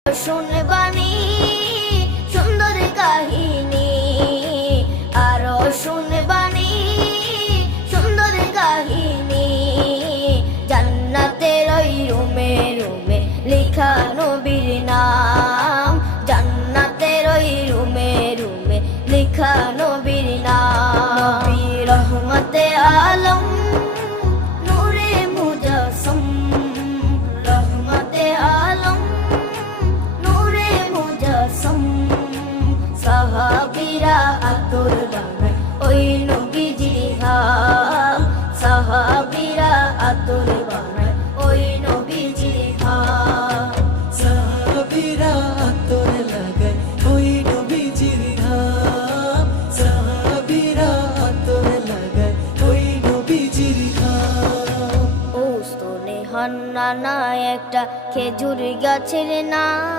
শুনবানি সুন্দর কাহিনী, আরো শুনবানি সুন্দর কাহিনী। জান্নাতের ওই রুমে রুমে লেখা নবীর নাম, জান্নাতের ওই রুমে রুমে লেখা নবীর নাম। নবী রহমতে আলম নূরে মুজাসসম, রহমতে আলম নূরে মুজাসসম। সাহাবীরা আতর বানায় ওই নবীজির ঘাম, সাহাবীরা আতর বানায় ওই নবীজির ঘাম। সাহাবীরা আতর লাগায় ওই নবীজির ঘাম, সাহাবীরা আতর লাগায় ওই নবীজির ঘাম। ও স্তনে হান্নানা একটা খেজুর গাছের নাম।